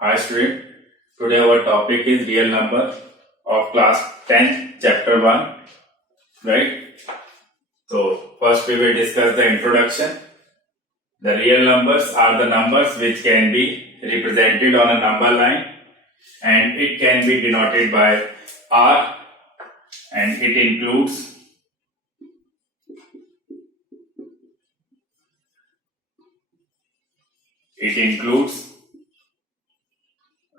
Hi student, today our topic is real number of class 10th chapter 1, right? So first we will discuss the introduction. The real numbers are the numbers which can be represented on a number line and it can be denoted by R and it includes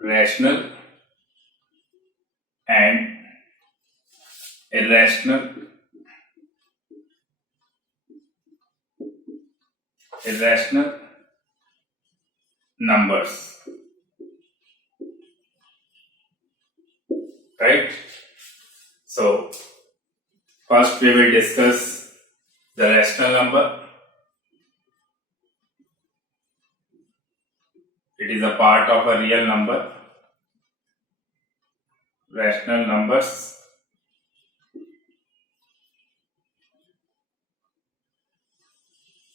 rational and irrational numbers, right? So first we will discuss the rational number. It is a part of a real number. Rational numbers.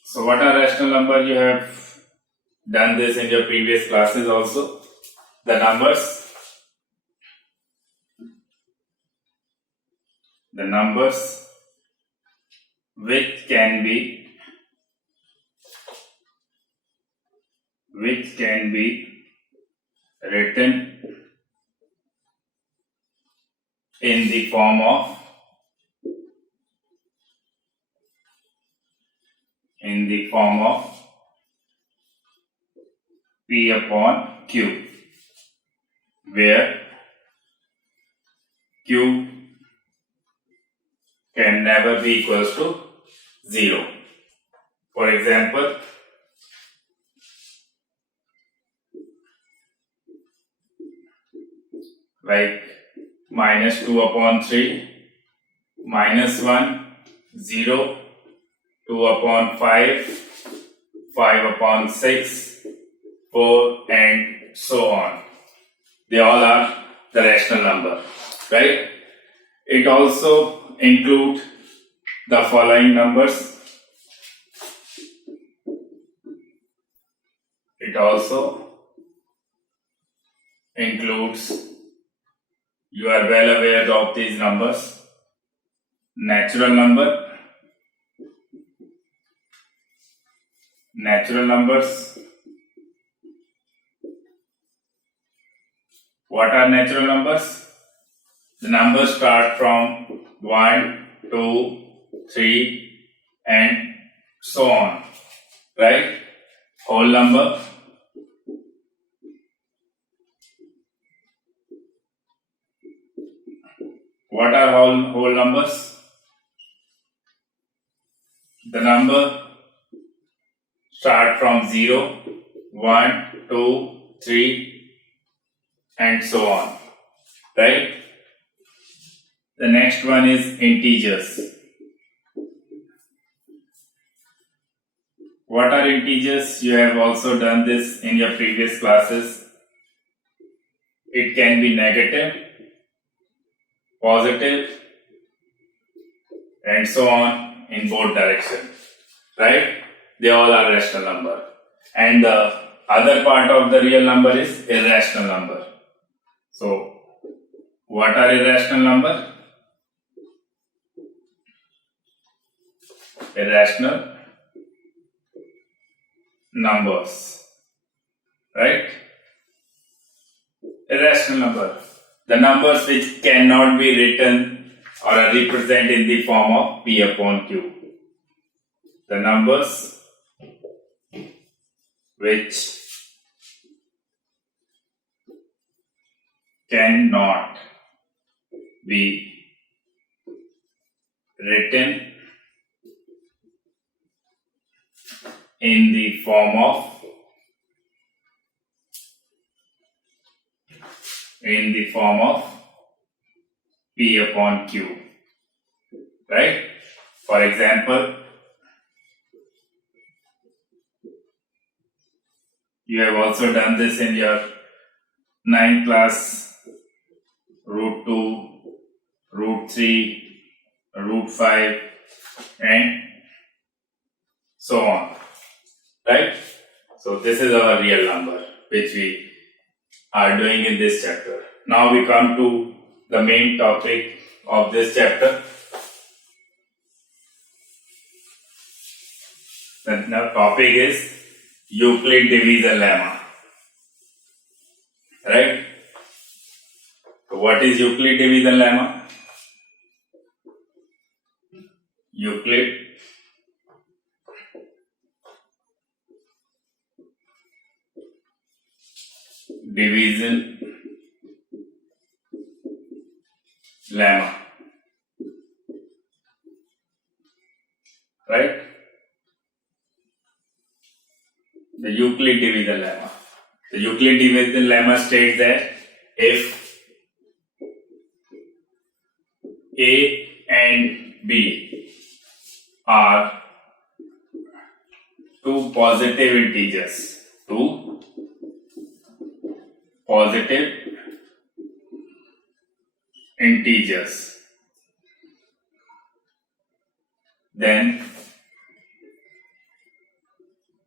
So what are rational numbers? You have done this in your previous classes also. The numbers which can be written in the form of P upon Q, where Q can never be equals to 0. For example, like minus 2 upon 3, minus 1, 0, 2 upon 5, 5 upon 6, 4 and so on. They all are the rational number, right? It also includes the following numbers. It also includes, you are well aware of these numbers, natural numbers. What are natural numbers? The numbers start from 1, 2, 3 and so on, right? Whole number. What are whole numbers? The number start from 0, 1, 2, 3 and so on, right? The next one is integers. What are integers? You have also done this in your previous classes. It can be negative, positive and so on in both directions, right? They all are rational number. And the other part of the real number is irrational number. So what are irrational number? Irrational numbers, right? Irrational number, the numbers which cannot be written or are represented in the form of P upon Q. The numbers which cannot be written in the form of P upon Q, right? For example, you have also done this in your 9th class, root 2, root 3, root 5 and so on, right? So this is our real number which we are doing in this chapter. Now we come to the main topic of this chapter. The topic is Euclid division lemma. Right? So what is Euclid division lemma? Euclid division lemma. Right? The Euclid division lemma. The Euclid division lemma states that if A and B are two positive integers, then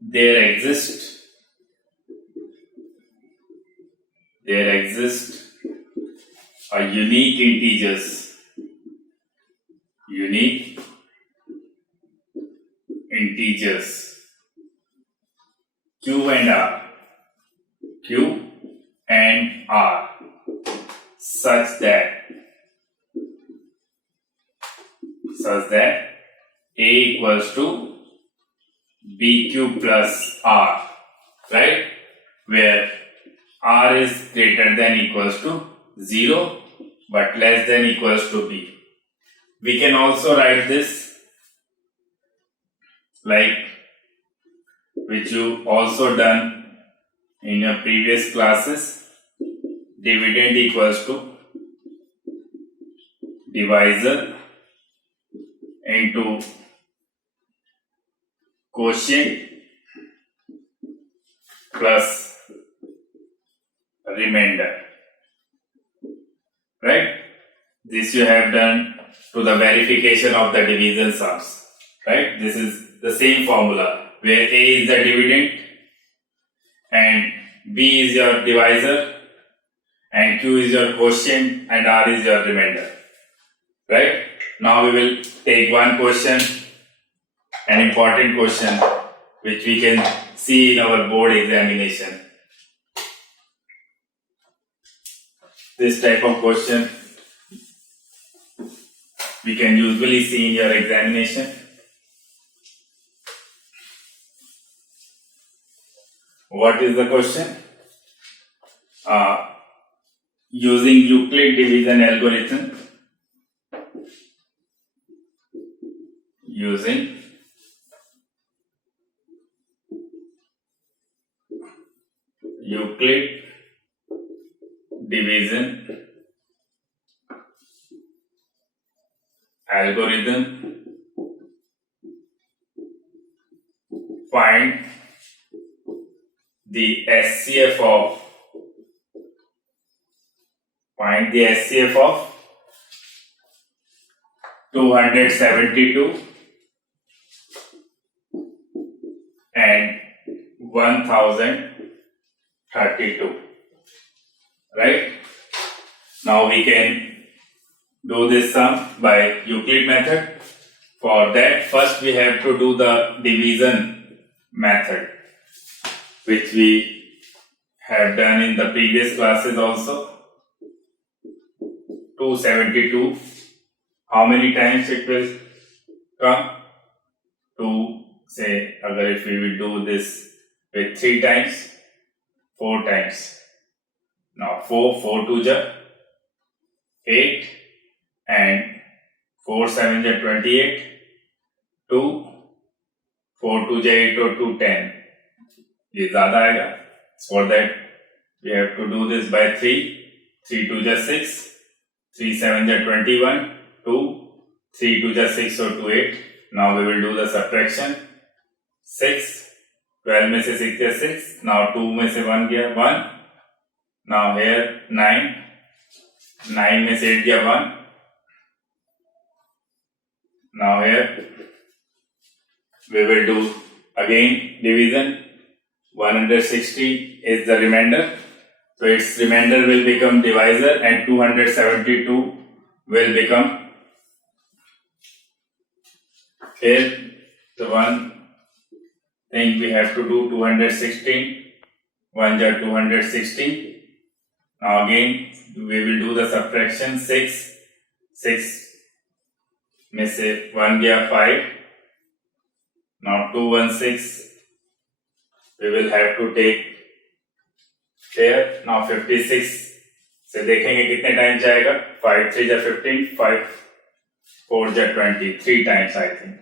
there exist a unique integers Q and R such that A equals to BQ plus R, right? Where R is greater than equals to 0 but less than equals to B. We can also write this like which you also done in your previous classes. Dividend equals to divisor into quotient plus remainder, right? This you have done to the verification of the division sums, right? This is the same formula where A is the dividend and B is your divisor and Q is your quotient and R is your remainder, right? Now we will take one question, an important question which we can see in our board examination. This type of question we can usually see in your examination. What is the question? Using Euclid division algorithm, find the SCF of 272 and 1032, right? Now we can do this sum by Euclid method. For that, first we have to do the division method, which we have done in the previous classes also. 272, how many times it will come? Say, if we will do this with 3 times, 4 times. Now 4 2 ja 8 and 4 7 ja 28, 2 4 2 ja 8 or 2 10. ये ज़्यादा आएगा. For that we have to do this by 3 2 ja 6, 3 7 ja 21, 2 3 2 ja 6 or 2 8. Now we will do the subtraction. 6, 12 में से 6 गया 6. Now 2 में से 1 गया 1. Now here 9 में से 8 गया 1. Now here we will do again division. 160 is the remainder. So its remainder will become divisor and 272 will become here. The one thing we have to do, 216, 1 jar 216. Now again we will do the subtraction. 6 में से 1 गया 5. Now 216 we will have to take here. Now 56 से देखेंगे कितने time जाएगा. 5 3 जा 15, 5 4 जा 20, 3 times I think.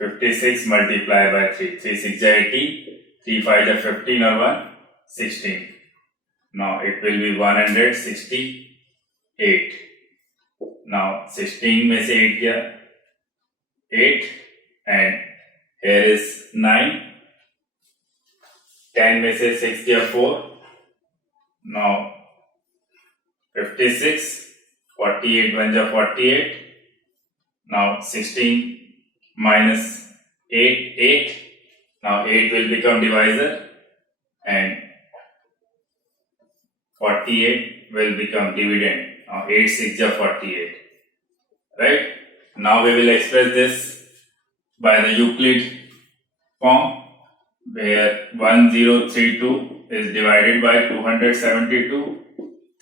56 multiplied by 3, 3 6 ja 18, 3 5 ja 15 or 1 16. Now it will be 168. Now 16 में से 8 गया 8 and here is 9. 10 में से 6 गया 4. Now 56, 48 1 ja 48. Now 16 minus 8. Now 8 will become divisor and 48 will become dividend. Now 8 6 ja 48. Right? Now we will express this by the Euclid form, where 1032 is divided by 272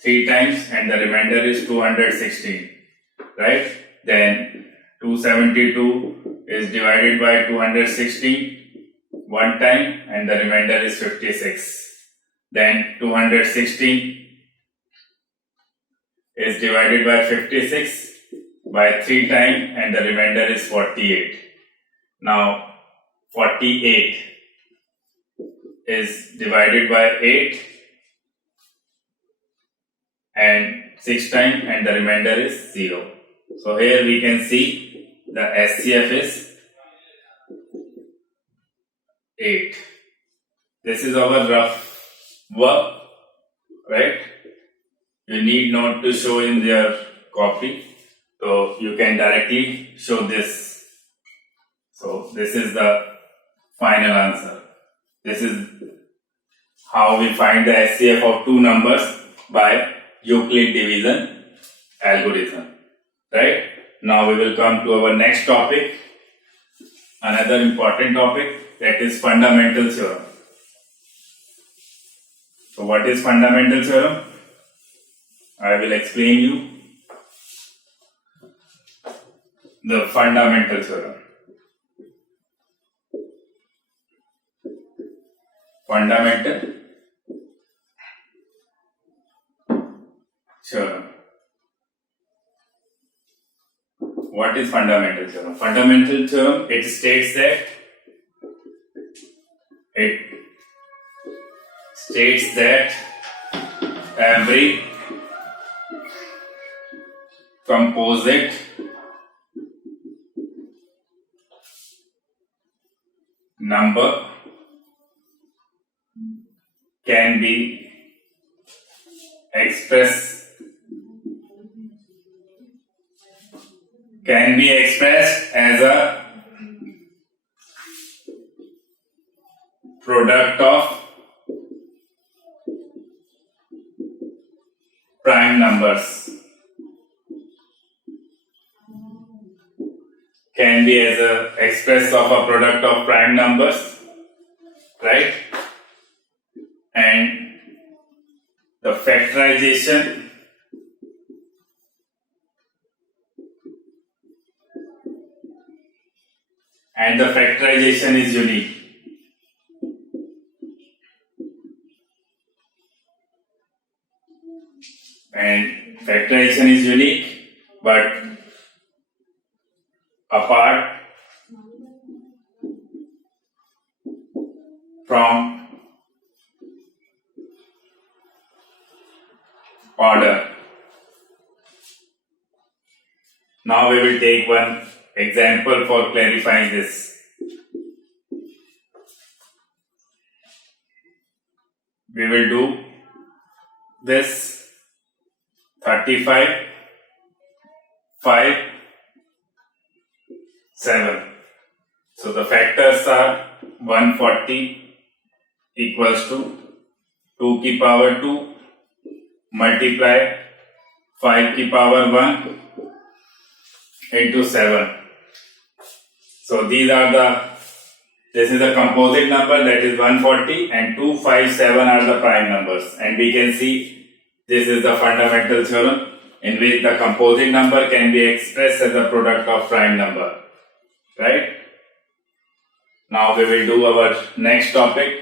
3 times and the remainder is 216. Right? Then 272 is divided by 216 1 time and the remainder is 56. Then 216 is divided by 56 by 3 times and the remainder is 48. Now 48 is divided by 8 and 6 times and the remainder is 0. So here we can see the SCF is 8. This is our rough work, right? You need not to show in their copy. So you can directly show this. So this is the final answer. This is how we find the SCF of two numbers by Euclid division algorithm. Right? Now we will come to our next topic. Another important topic, that is fundamental theorem. So what is fundamental theorem? I will explain you the fundamental theorem. Fundamental theorem. What is fundamental theorem? Fundamental theorem, it states that every composite number can be expressed as a product of prime numbers. Can be as a express of a product of prime numbers, right? And the factorization is unique. And factorization is unique, but apart from order. Now we will take one example for clarifying this. We will do this 35, 5, 7. So the factors are 140 equals to 2 की power 2 multiply 5 to the power 1 into 7. So this is the composite number, that is 140, and 257 are the prime numbers. And we can see this is the fundamental theorem in which the composite number can be expressed as the product of prime number. Right? Now we will do our next topic.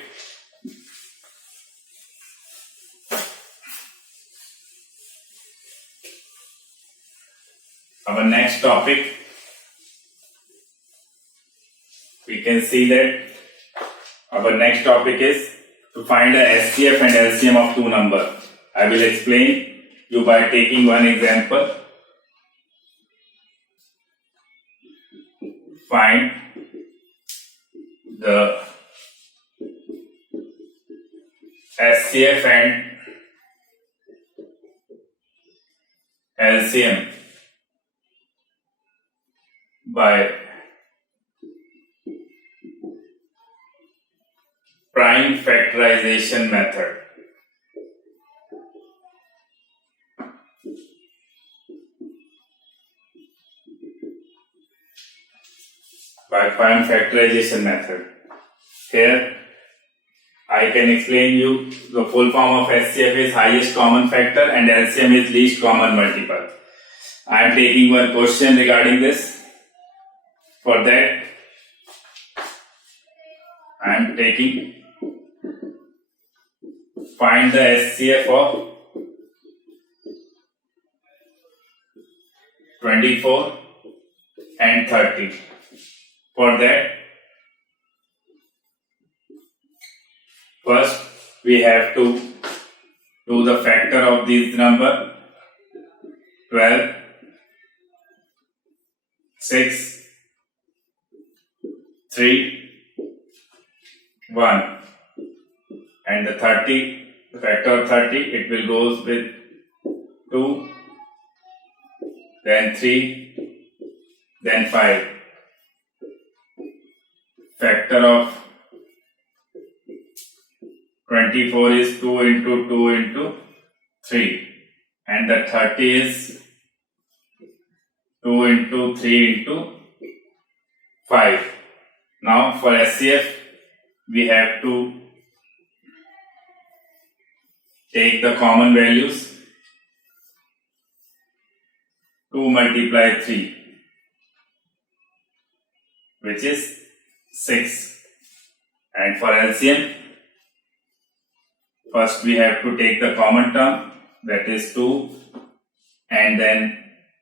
Our next topic, we can see that our next topic is to find the SCF and LCM of two numbers. I will explain you by taking one example. Find the SCF and LCM by prime factorization method. By prime factorization method. Here I can explain you the full form of SCF is highest common factor and LCM is least common multiple. I am taking one question regarding this. For that, I am taking find the SCF of 24 and 30. For that, first we have to do the factor of this number 12, 6, 3, 1, and the 30, the factor of 30, it will goes with 2, then 3, then 5. Factor of 24 is 2 into 2 into 3, and the 30 is 2 into 3 into 5. Now for SCF, we have to take the common values. 2 multiply 3, which is 6. And for LCM, first we have to take the common term, that is 2, and then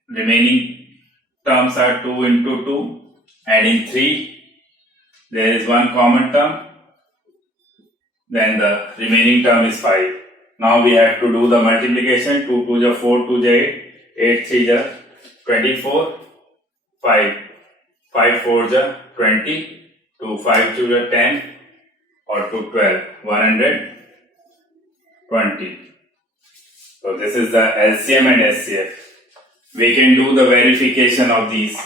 remaining terms are 2 into 2, and in 3 there is one common term, then the remaining term is 5. Now we have to do the multiplication. 2 2 is 4, 2 is 8, 8 3 is 24, 5, 5 4 is 20, 2 5 2 is 10, or 2 12, 120. So this is the LCM and SCF. We can do the verification of these.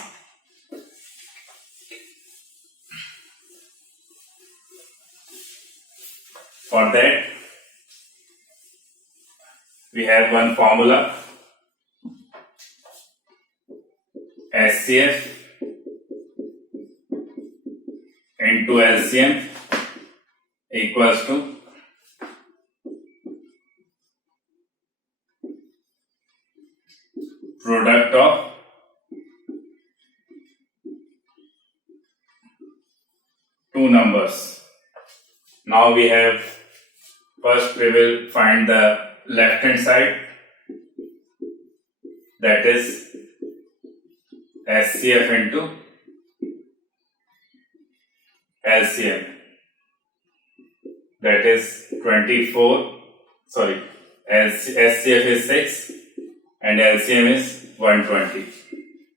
For that, we have one formula. SCF into LCM equals to product of two numbers. Now we have, first we will find the left hand side, that is SCF into LCM, that is 24, SCF is 6 and LCM is 120,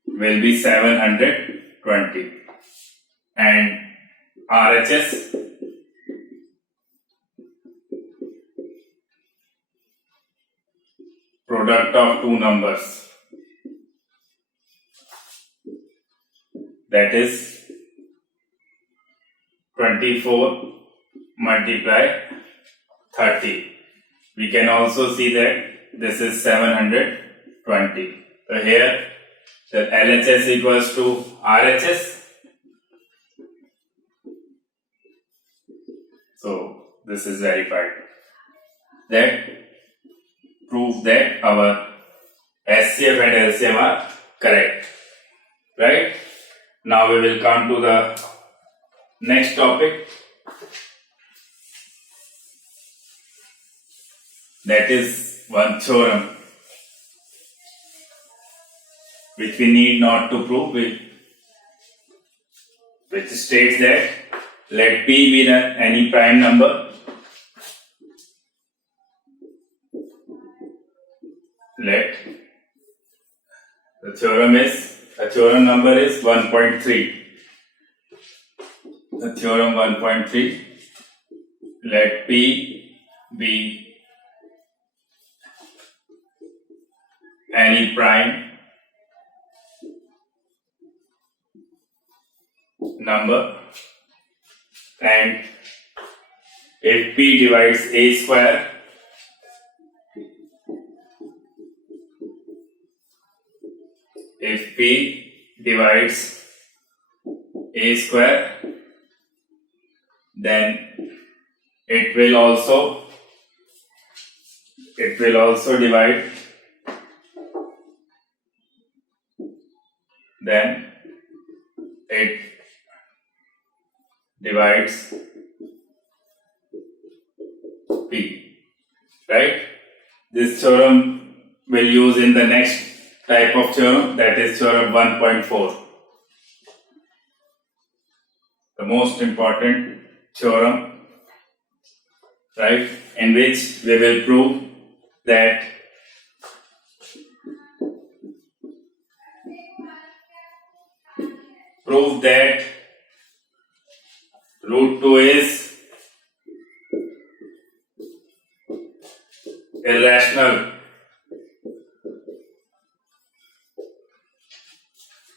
will be 720, and RHS product of two numbers, that is 24 multiply 30. We can also see that this is 720. So here the LHS equals to RHS. So this is verified. That proves that our SCF and LCM are correct. Right? Now we will come to the next topic. That is one theorem which we need not to prove, which states that let P be any prime number. Let the theorem number is 1.3. The theorem 1.3. Let P be any prime number, and if P divides A square, if P divides A square, then it will also divide, then it divides P, right? This theorem will use in the next type of theorem, that is theorem 1.4. The most important theorem, right, in which we will prove that root 2 is irrational.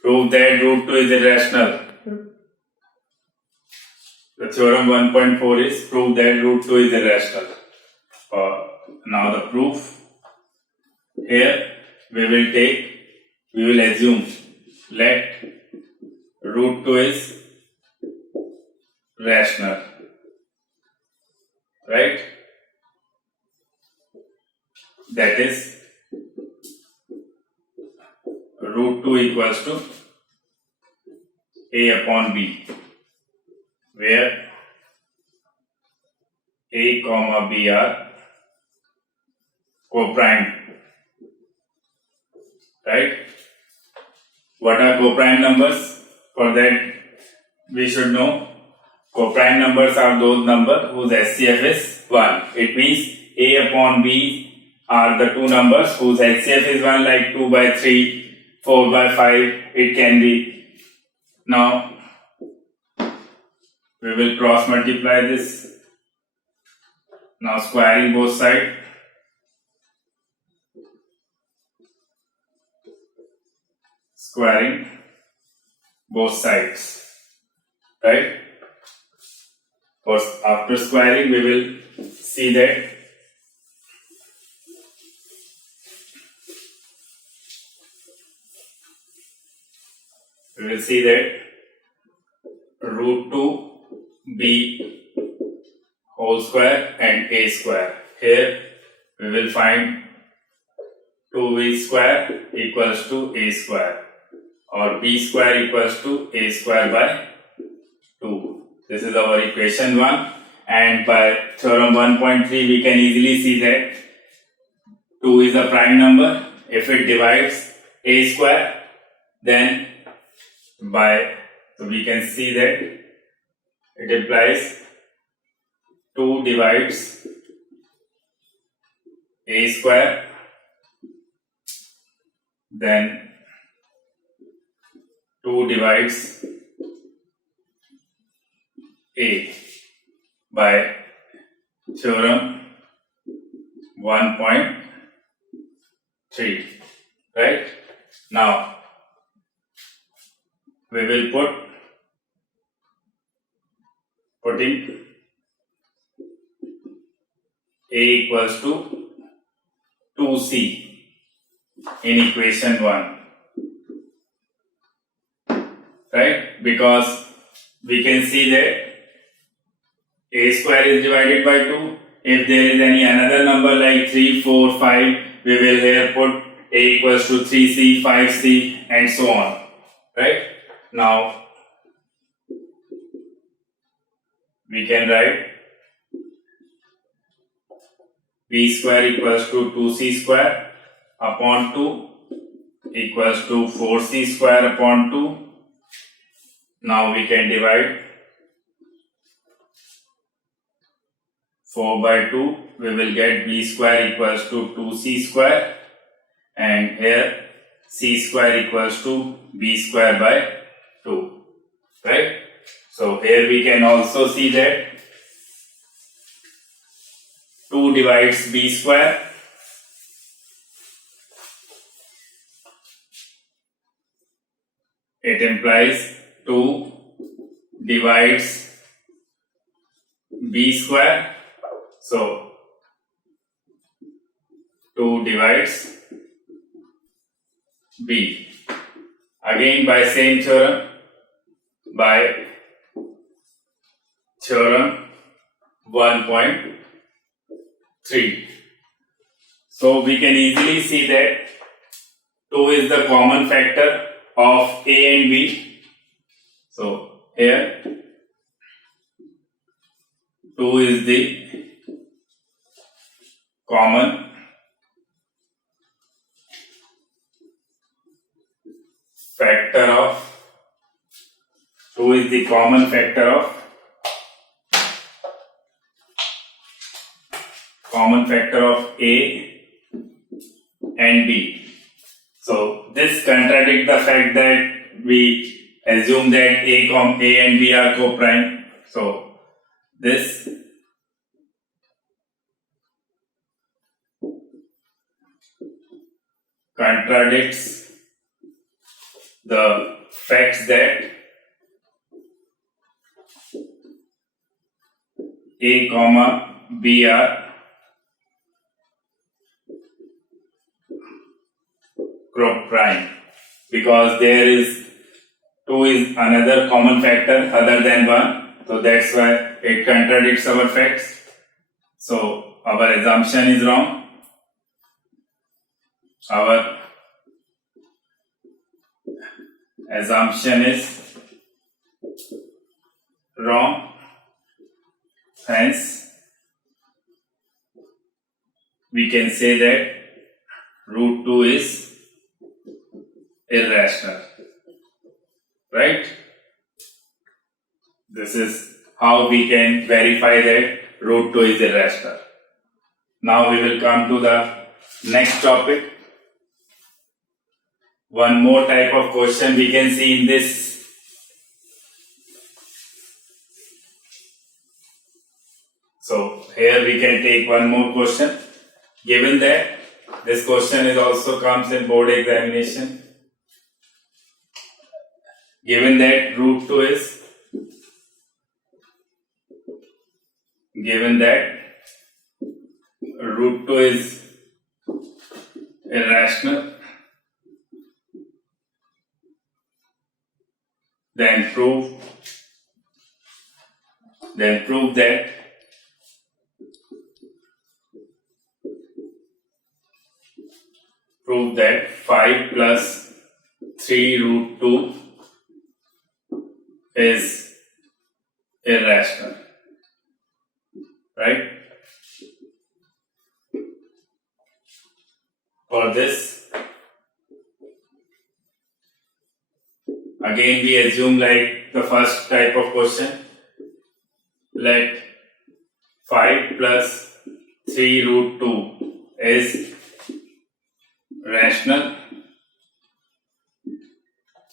Prove that root 2 is irrational. The theorem 1.4 is prove that root 2 is irrational. Now the proof here we will assume let root 2 is rational, right? That is root 2 equals to A upon B, where A comma B are coprime, right? What are coprime numbers? For that we should know coprime numbers are those numbers whose HCF is 1. It means A upon B are the two numbers whose HCF is 1, like 2 by 3, 4 by 5, it can be. Now we will cross multiply this. Now squaring both sides. Squaring both sides, right? First, after squaring, we will see that root 2 B whole square and A square. Here we will find 2B square equals to A square, or B square equals to A square by 2. This is our equation 1, and by theorem 1.3 we can easily see that 2 is a prime number. If it divides A square, then so we can see that it implies 2 divides A square, then 2 divides A by theorem 1.3, right? Now we will putting A equals to 2 2c in equation 1. Right? Because we can see that a square is divided by 2. If there is any another number like 3, 4, 5, we will here put a equals to 3c, 5c and so on. Right? Now, we can write b square equals to 2c square upon 2 equals to 4c square upon 2. Now we can divide 4 by 2. We will get b square equals to 2c square, and here c square equals to b square by 2. Right? So here we can also see that 2 divides b square. It implies 2 divides b square. So 2 divides b. Again by same theorem, by theorem 1.3. So we can easily see that 2 is the common factor of a and b. So here 2 is the common factor of 2 is the common factor of A and B. So this contradicts the fact that we assume that A and B are co-prime. So this contradicts the facts that A, B are prime, because there is 2 is another common factor other than 1, so that's why it contradicts our facts. So our assumption is wrong. Our assumption is wrong. Hence, we can say that root 2 is irrational. Right? This is how we can verify that root 2 is irrational. Now we will come to the next topic. One more type of question we can see in this. So here we can take one more question. Given that this question is also comes in board examination. Given that root 2 is irrational, then prove that prove that 5 plus 3 root 2 is irrational. Right? For this, again we assume like the first type of question. Let 5 plus 3 root 2 is rational.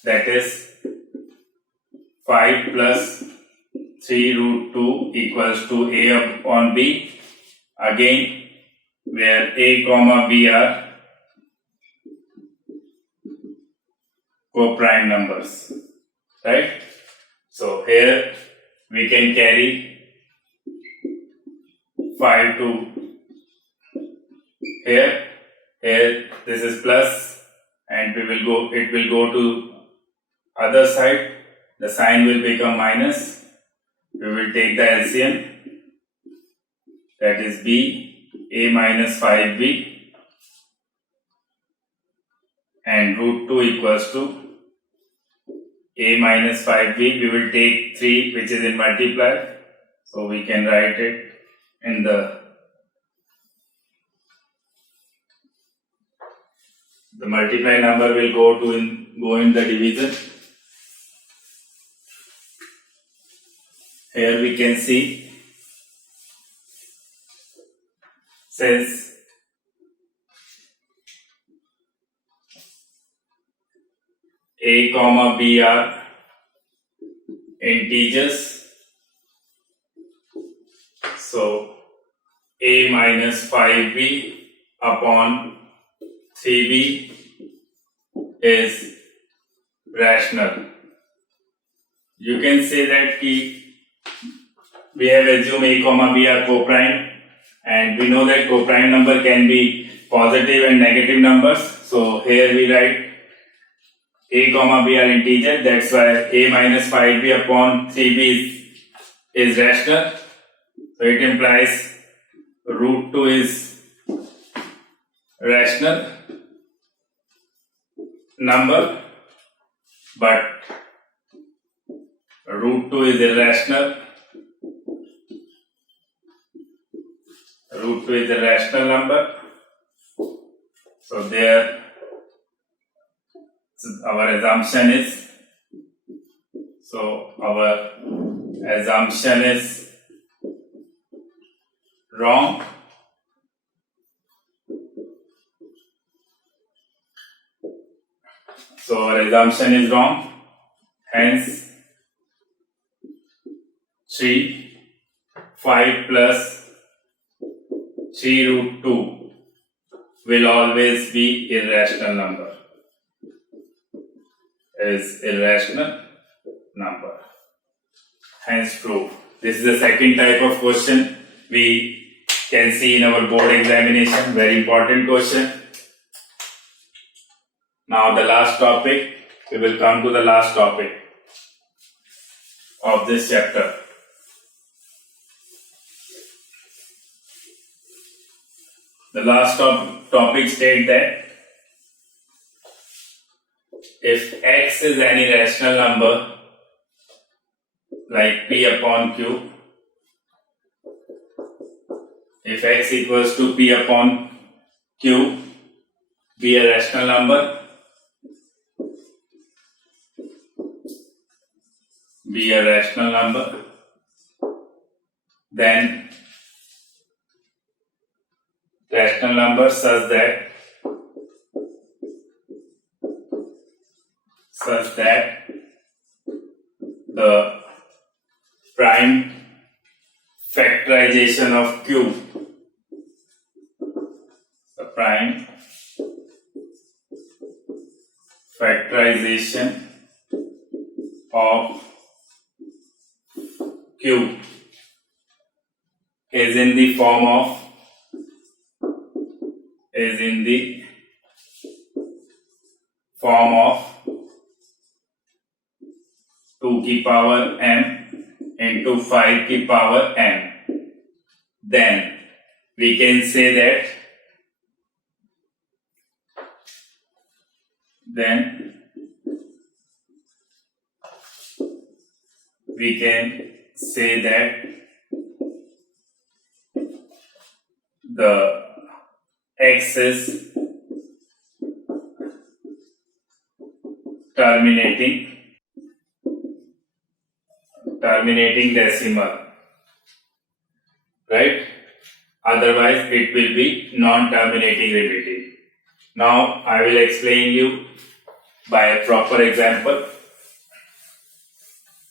That is 5 plus 3 root 2 equals to A upon B. Again, where A, B are co-prime numbers. Right? So here we can carry 5 to here. Here this is plus and it will go to other side. The sign will become minus. We will take the LCM, that is b, a minus 5b, and root 2 equals to a minus 5b. We will take 3 which is in multiply, so we can write it in the multiply number will go in the division. Here we can see, since a comma b are integers, so a minus 5b upon 3b is rational. You can say that we have assumed a comma b are coprime, and we know that coprime number can be positive and negative numbers. So here we write a comma b are integer, that's why a minus 5b upon 3b is rational. So it implies root 2 is rational number, but root 2 is irrational. Root 2 is a rational number. So there our assumption is, wrong. So our assumption is wrong. Hence 5 plus 3 root 2 will always be irrational number. Is irrational number. Hence proof. This is the second type of question we can see in our board examination. Very important question. Now the last topic. We will come to the last topic of this chapter. The last topic states that if x is any rational number like p upon q, if x equals to p upon q be a rational number, then rational number such that the prime factorization of q, the prime factorization of q is in the form of 2 की power m into 5 की power n, then we can say that the x is terminating decimal, right? Otherwise it will be non-terminating repeating. Now I will explain you by a proper example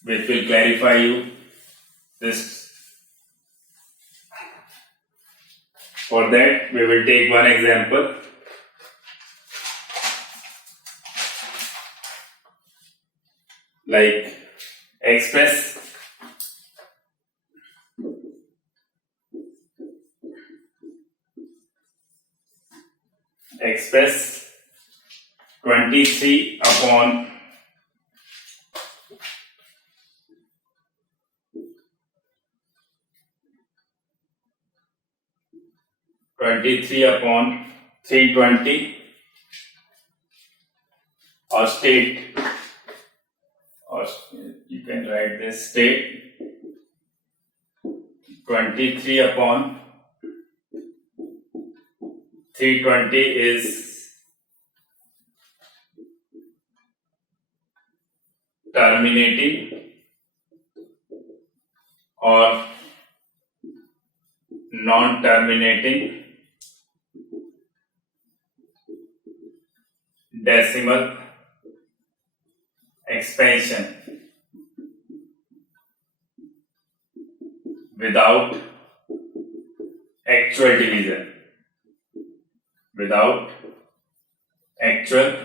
which will clarify you this. For that we will take one example. Like express express 23 upon 320 or state, or you can write this state 23 upon 320 is terminating or non-terminating decimal expansion without actual division. Without actual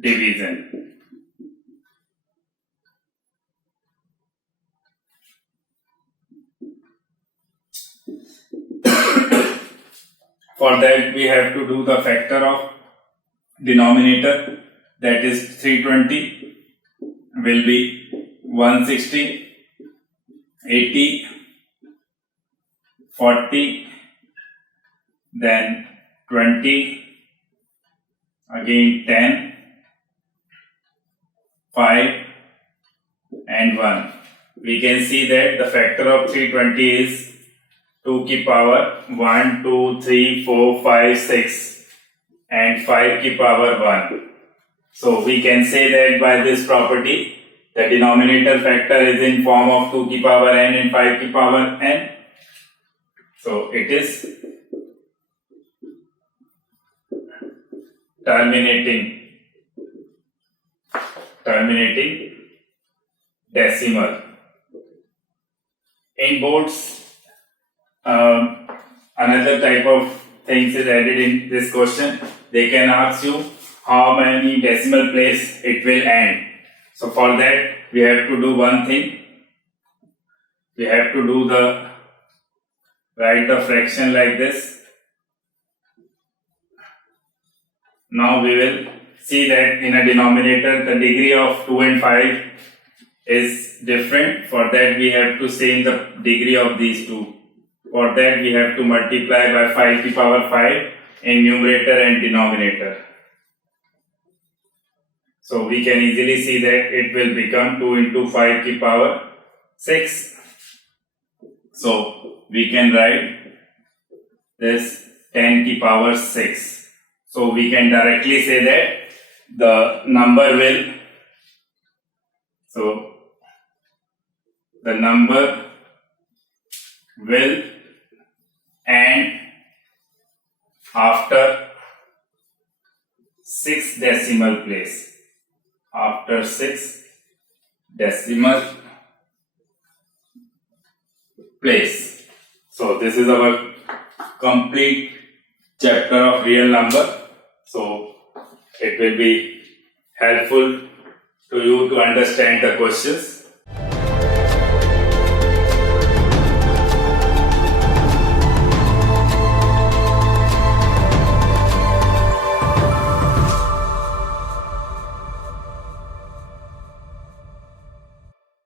division. For that we have to do the factor of denominator, that is 320 will be 160, 80, 40, then 20, again 10, 5 and 1. We can see that the factor of 320 is 2 की power 1, 2, 3, 4, 5, 6 and 5 की power 1. So we can say that by this property the denominator factor is in form of 2 की power n and 5 की power n. So it is terminating decimal. In boards, another type of things is added in this question. They can ask you how many decimal place it will end. So for that we have to do one thing. We have to do write the fraction like this. Now we will see that in a denominator the degree of 2 and 5 is different. For that we have to say in the degree of these two. For that we have to multiply by 5 to the power 5 in numerator and denominator. So we can easily see that it will become 2 into 5 to the power 6. So we can write this 10 to the power 6. So we can directly say that the number will end after 6 decimal place. After 6 decimal place. So this is our complete chapter of real number. So it will be helpful to you to understand the questions.